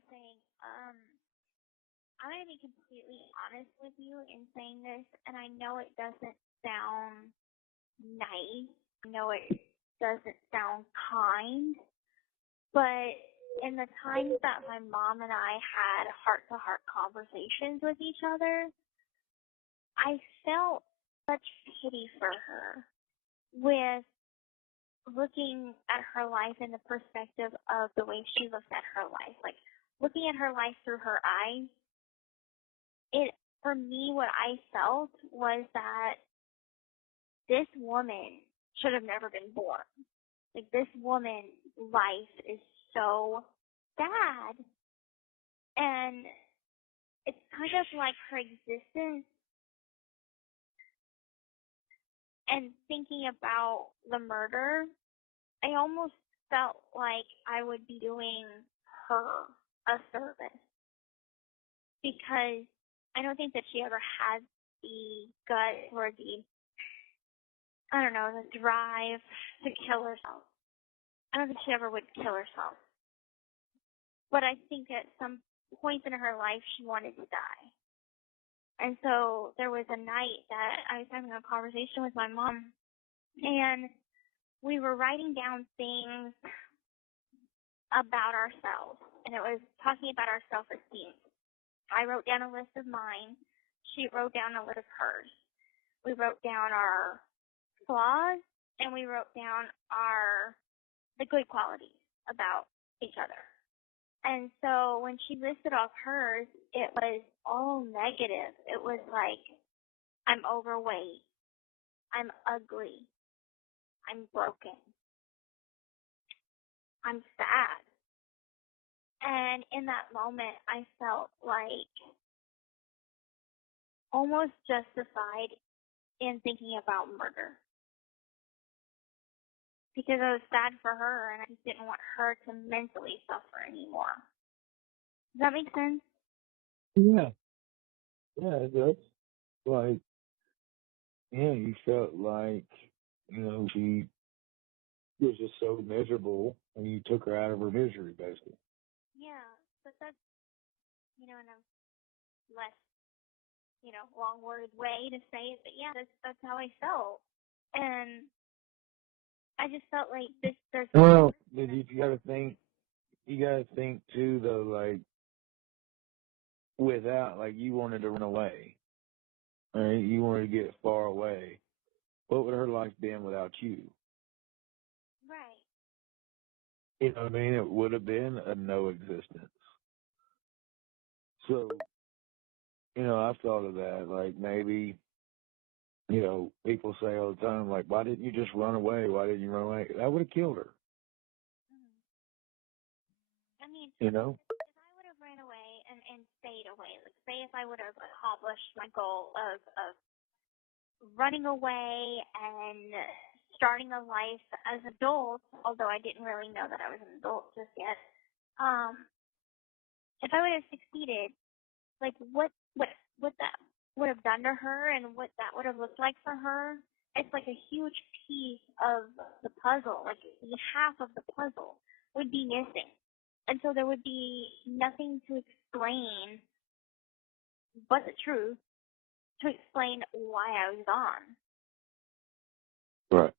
was saying, I'm going to be completely honest with you in saying this, and I know it doesn't sound nice. I know it doesn't sound kind, but in the times that my mom and I had heart-to-heart conversations with each other, I felt such pity for her with looking at her life in the perspective of the way she looks at her life. Like, looking at her life through her eyes, for me, what I felt was that this woman should have never been born. Like, this woman's life is so sad. And it's kind of like her existence, and thinking about the murder, I almost felt like I would be doing her a service, because I don't think that she ever had the gut or the drive to kill herself. I don't think she ever would kill herself. But I think at some point in her life, she wanted to die. And so there was a night that I was having a conversation with my mom, and we were writing down things about ourselves, and it was talking about our self-esteem. I wrote down a list of mine. She wrote down a list of hers. We wrote down our flaws, and we wrote down the good qualities about each other. And so when she listed off hers, it was all negative. It was like, I'm overweight, I'm ugly, I'm broken, I'm sad. And in that moment, I felt like almost justified in thinking about murder, because I was sad for her, and I just didn't want her to mentally suffer anymore. Does that make sense? Yeah. Yeah, it does. Like, yeah, you felt like, she was just so miserable, and you took her out of her misery, basically. Yeah, but that's, in a less, long-worded way to say it, but yeah, that's how I felt. And I just felt like there's... Well, you gotta think too, though, like, you wanted to run away, right? You wanted to get far away. What would her life been without you? Right. You know what I mean? It would have been a no existence. So, I've thought of that. Like, maybe, people say all the time, like, why didn't you just run away? Why didn't you run away? That would have killed her. I mean, You know? if I would have ran away and stayed away, like, say if I would have accomplished my goal of running away and starting a life as an adult, although I didn't really know that I was an adult just yet, if I would have succeeded, like, what that would have done to her and what that would have looked like for her, it's like a huge piece of the puzzle, like half of the puzzle would be missing. And so there would be nothing to explain but the truth to explain why I was gone. Right.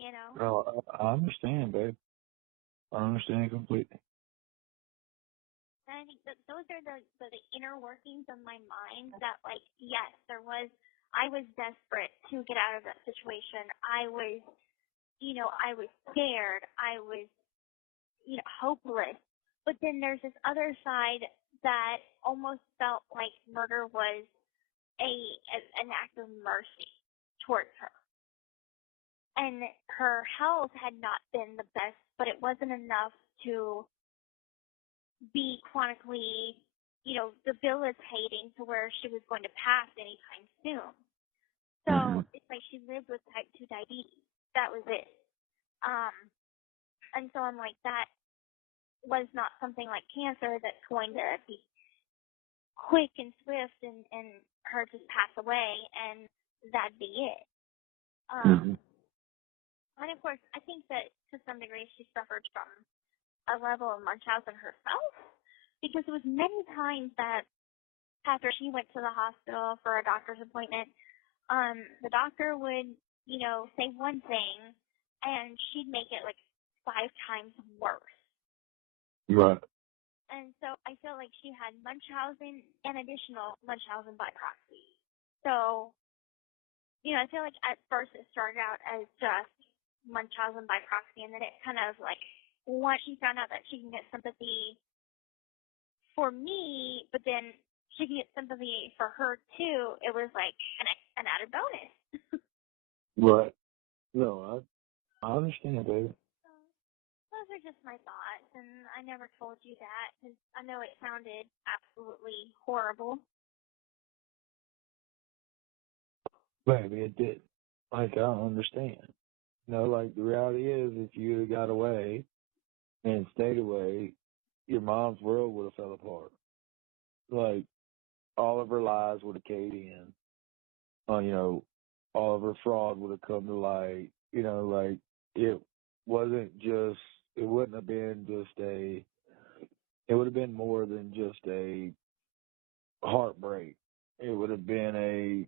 You know? No, I understand, babe. I understand completely. And I think that those are the inner workings of my mind that, like, yes, I was desperate to get out of that situation. I was scared. I was, hopeless. But then there's this other side that almost felt like murder was an act of mercy towards her. And her health had not been the best, but it wasn't enough to be chronically, debilitating to where she was going to pass anytime soon. So it's like she lived with type 2 diabetes. That was it. And so I'm like, that was not something like cancer that's going to be quick and swift and her just pass away and that'd be it. And of course, I think that to some degree she suffered from a level of Munchausen herself, because it was many times that after she went to the hospital for a doctor's appointment, the doctor would, say one thing and she'd make it like 5 times worse. Right. And so I feel like she had Munchausen and additional Munchausen by proxy. So, I feel like at first it started out as just Munchausen by proxy, and then it kind of like, once she found out that she can get sympathy for me, but then she can get sympathy for her too, it was like an added bonus. Right. No, I understand, baby. So those are just my thoughts, and I never told you that because I know it sounded absolutely horrible. Baby, it did. Like, I don't understand. Like, the reality is, if you got away and stayed away, your mom's world would have fell apart. Like, all of her lies would have caved in. All of her fraud would have come to light. Like, it wouldn't have been it would have been more than just a heartbreak. It would have been a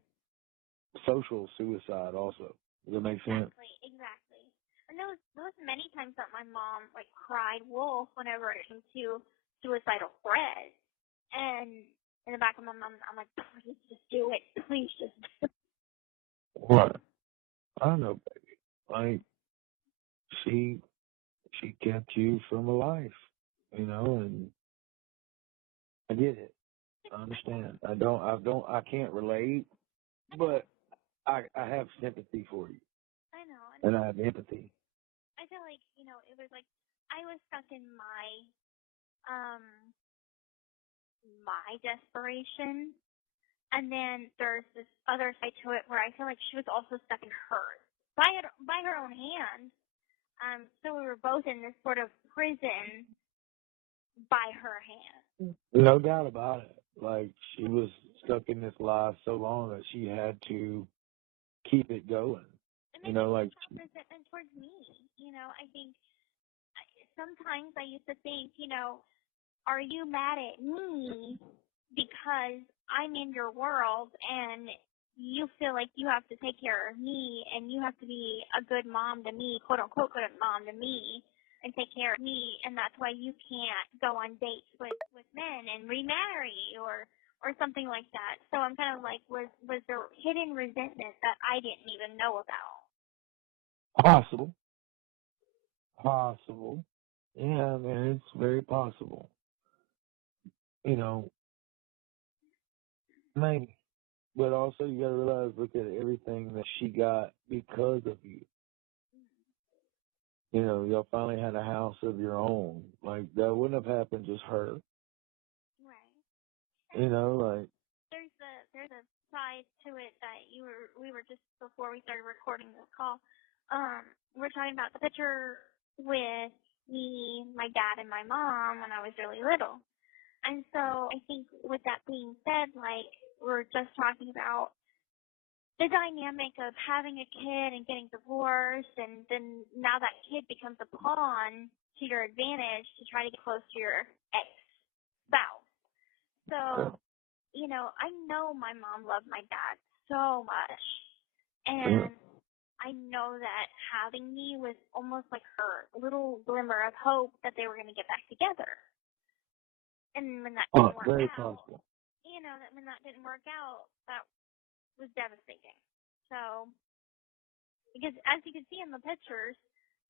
social suicide also. Does that make sense? Exactly. And there was many times that my mom like cried wolf whenever it came to suicidal threats. And in the back of my mind, I'm like, please just do it. Please just do it. What? I don't know, baby. Like, she kept you from a life, and I get it. I understand. I can't relate, but I have sympathy for you. I know. And I have empathy. I feel like, it was like I was stuck in my desperation. And then there's this other side to it where I feel like she was also stuck in hers by her own hand. So we were both in this sort of prison by her hand. No doubt about it. Like, she was stuck in this life so long that she had to keep it going. And Like, resentment towards me. I think sometimes I used to think, are you mad at me because I'm in your world and you feel like you have to take care of me and you have to be a good mom to me, quote unquote good mom to me, and take care of me, and that's why you can't go on dates with men and remarry or something like that. So I'm kind of like, was there hidden resentment that I didn't even know about? Possible. Yeah, man, it's very possible. Maybe. But also, you gotta realize, look at everything that she got because of you. Y'all finally had a house of your own. Like, that wouldn't have happened just her. Right. Like, there's a side to it that we were just before we started recording this call. We're talking about the picture with me, my dad, and my mom when I was really little. And so I think with that being said, like, we're just talking about the dynamic of having a kid and getting divorced, and then now that kid becomes a pawn to your advantage to try to get close to your ex-spouse. So, I know my mom loved my dad so much. And I know that having me was almost like her little glimmer of hope that they were going to get back together. And when that didn't work very out, possible. when that didn't work out, that was devastating. So, because as you can see in the pictures,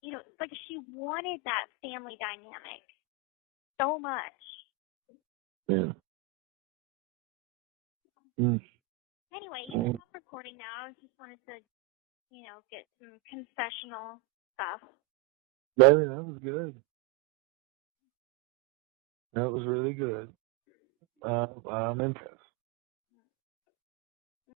it's like she wanted that family dynamic so much. Yeah. Anyway, stop recording now. I just wanted to, get some confessional stuff. Baby, that was good. That was really good. I'm impressed.